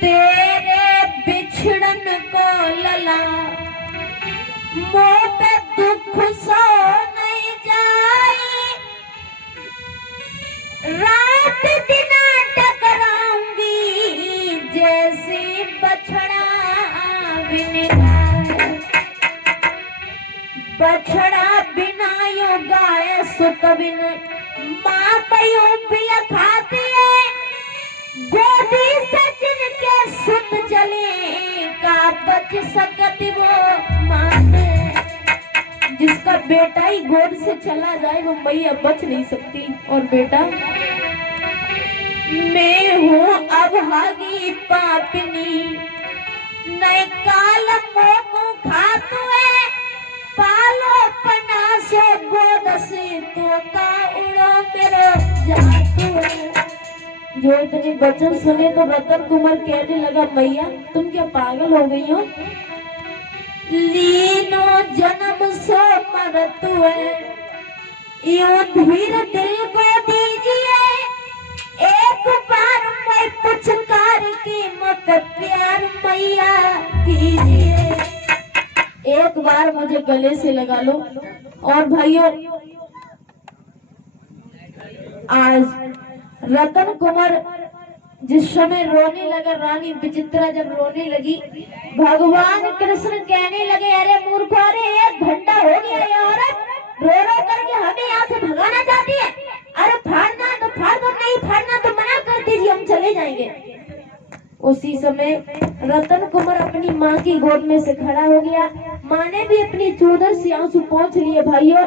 तेरे बिछड़न को लला मोह पे दुख सो नहीं जाए, रात दिन टकराऊंगी जैसी बछड़ा बिन गाय। बछड़ा बिना यूं गाय सुख बिन माँ कयूं बिल खाती है, गोदी सचिन के सुत जले का बच सकती वो माने। जिसका बेटा ही गोद से चला जाए वो मैया बच नहीं सकती। और बेटा मैं हूँ अभागी पापिनी, नए काल मोको खातु है, पालो पना से गोद से तोता उड़ो मेरे जातु है। जो इतनी वचन सुने तो रतन कुमार कहने लगा, मैया तुम क्या पागल हो गई हो? लीनो जन्म सो मरतु है, यूं धीर दिल को दीजिए, एक बार मैं पुचकार की मत प्यार मैया कीजिए। एक बार मुझे गले से लगा लो। और भाइयों, आज रतन कुमार जिस समय रोने लगा, रानी विचित्रा जब रोने लगी, भगवान कृष्ण कहने लगे, अरे मूर्खो, अरे 1 घंटा हो गया ये औरत रो रो करके हमें यहाँ से भगाना चाहती है। अरे फाड़ना तो फाड़ दो, नहीं फाड़ना तो मना कर दीजिए, हम चले जाएंगे। उसी समय रतन कुमार अपनी माँ की गोद में से खड़ा हो गया। माँ ने भी अपनी चूदर से आंसू पोंछ लिए। भाइयों,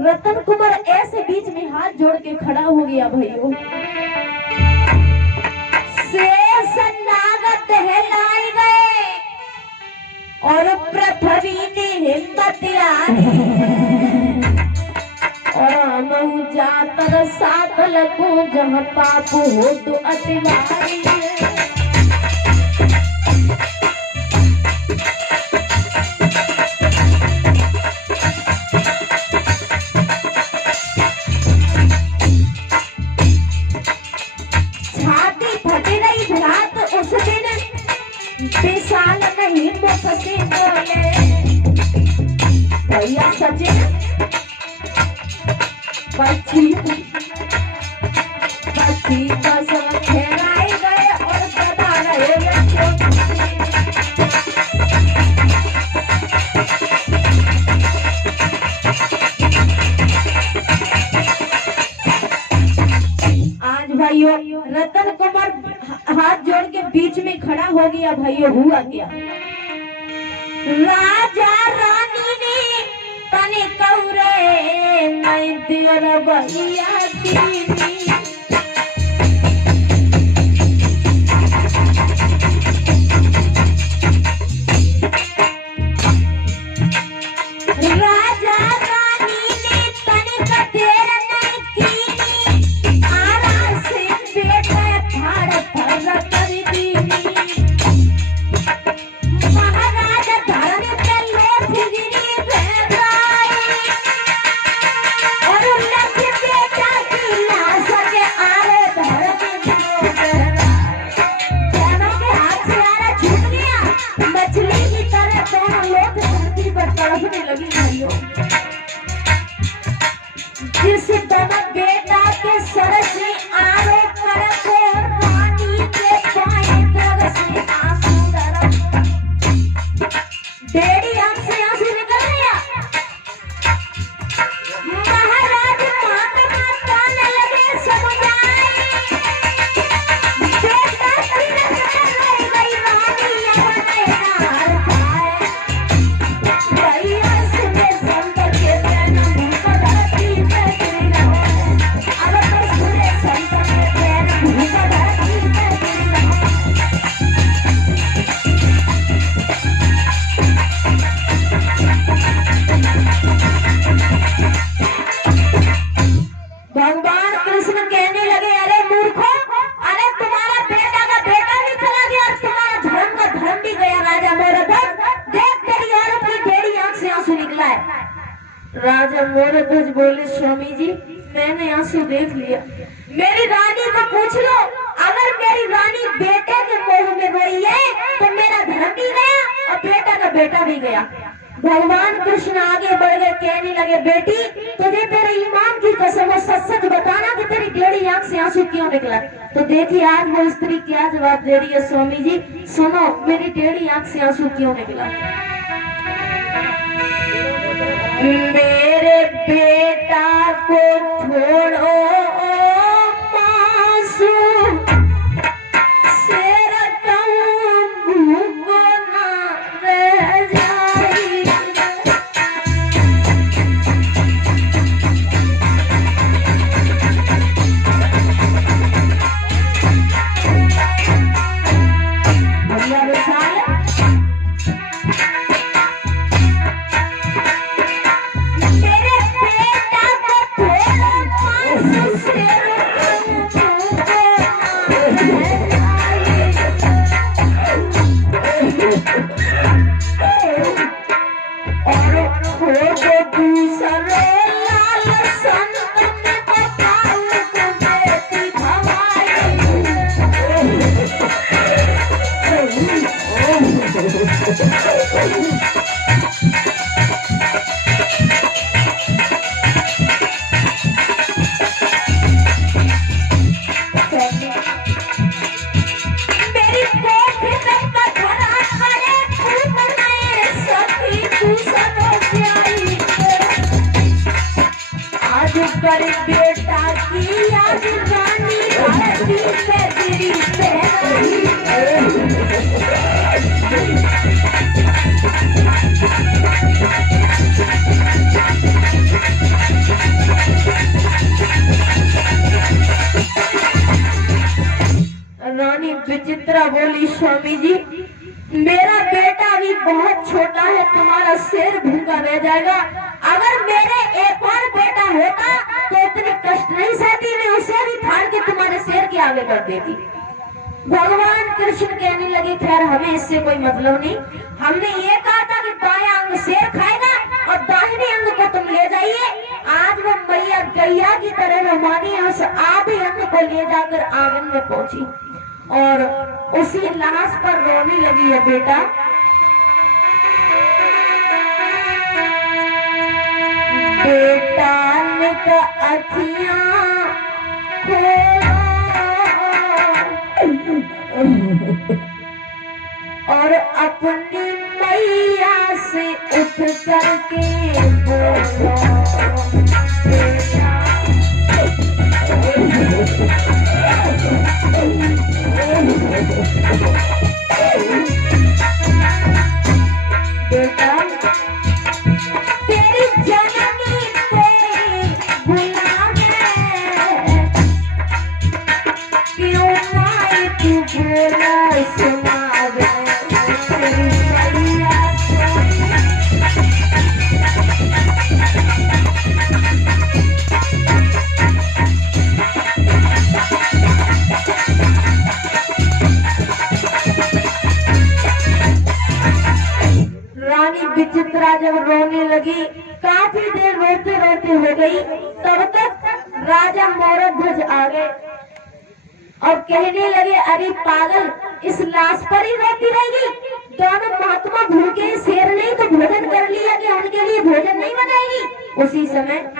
रतन कुमार ऐसे बीच में हाथ जोड़ के खड़ा हो गया। भाइयों, शेष नाग दहलाए गए और पृथ्वी ने हिम्मत और हम जाकर साथ लगूं जहाँ पाप हो तो अतिवारी। विशाल नहीं मुख से बोले भैया सचिन, बच्ची का सब ठहराए गए और बता रहे आज। भाइयों, रतन कुमार हाथ जोड़ के बीच में खड़ा हो गया। भाइयों, हुआ क्या? राजा रानी ने तने कौरे नहीं दिया भैया की। जिस दमक बेटा के सर से आरोप करके रानी के बाएं दर से आंसू डरा, डेढ़ी आंख से आंसू निकल गया। महाराज महात्मा ताने लगे समुदाय, बेटा तीरथ कर गई रानी अपने हार पाए। भैया सुने संत के कहना भगवान कृष्ण कहने लगे, अरे मूर्खो, अरे तुम्हारा बेटा का बेटा भी चला गया, तुम्हारा धर्म का धर्म भी गया। राजा मोरध्वज, देख तेरी औरत की टेढ़ी आंख से आंसू निकला है। राजा मोरध्वज बोले, स्वामी जी मैंने आंसू देख लिया, मेरी रानी को पूछ लो बेटा का बेटा भी गया। भगवान कृष्ण आगे बढ़ गए, कहने लगे बेटी तुझे तेरे ईमान की कसम है, सच सच बताना कि तेरी टेढ़ी आंख से आंसू क्यों निकला। तो देखिए आज वो स्त्री क्या जवाब दे रही है। स्वामी जी सुनो, मेरी टेढ़ी आंख से आंसू क्यों निकला। मेरे बेटा को छोड़ो मासूम कर बेटा की याद रानी आती है तेरी रानी विचित्रा बोली स्वामी जी मेरा बेटा भी बहुत छोटा है, तुम्हारा शेर भूखा रह जाएगा। अगर मेरे एक और बेटा होता तो इतनी कष्ट नहीं सहती, मैं उसे भी फाड़ के तुम्हारे शेर के आगे कर देती। भगवान कृष्ण कहने लगे खैर हमें इससे कोई मतलब नहीं, हमने ये कहा था कि बायां अंग शेर खाएगा और दाहिने अंग को तुम ले जाइए। आज वो मैया गैया की तरह रवानी उस आधे अंग को ले जाकर आंगन में पहुंची और उसी लाश पर रोने लगी है। बेटा बेटा ने अखियां और अपनी मैया से उठ करके बोलो बेटा तेरी जननी तेरी बुलावे क्यों माई तू बोला सुनावे तेरी मैया विचित्रा जब रोने लगी, काफी देर रोते रोते हो गई, तब तक राजा मोरध्वज आ गए और कहने लगे अरे पागल इस लाश पर ही रोती रहेगी। दोनों महात्मा भूखे, शेर नहीं तो भोजन कर लिया कि उनके लिए भोजन नहीं बनाएगी। उसी समय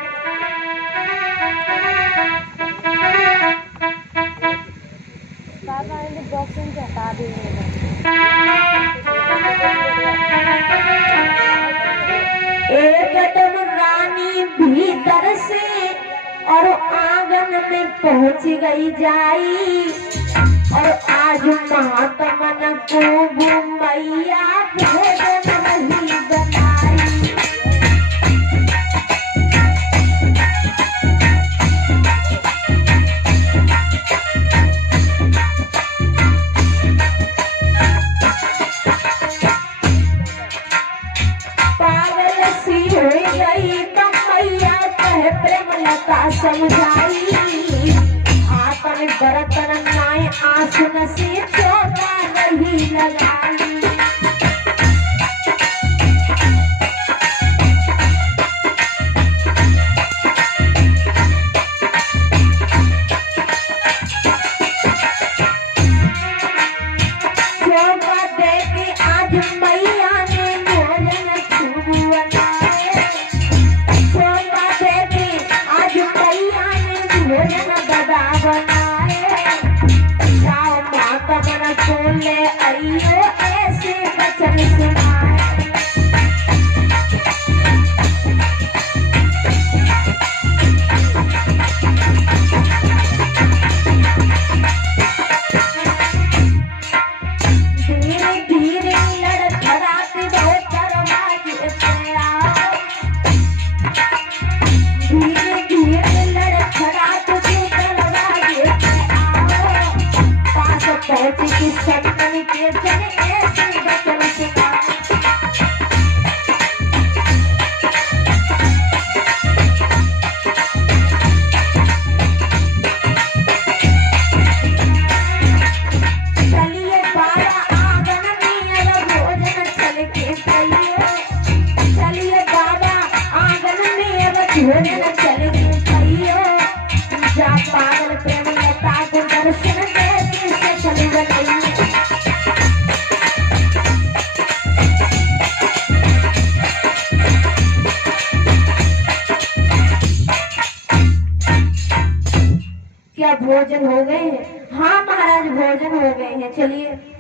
एकदम रानी भीतर से और आंगन में पहुंच गई जाई और आज महात्मन को मैया भोजन नहीं बनाई। समझाई आपन बरतन नाय आसन से चोटा नहीं लगाई। चोटा दे के आज मैया सोच की सपन के चले ऐसे बचन सुना पागल प्रेम लता को दर्शन देती से चली गई क्या भोजन हो गए हैं? हाँ महाराज भोजन हो गए हैं। चलिए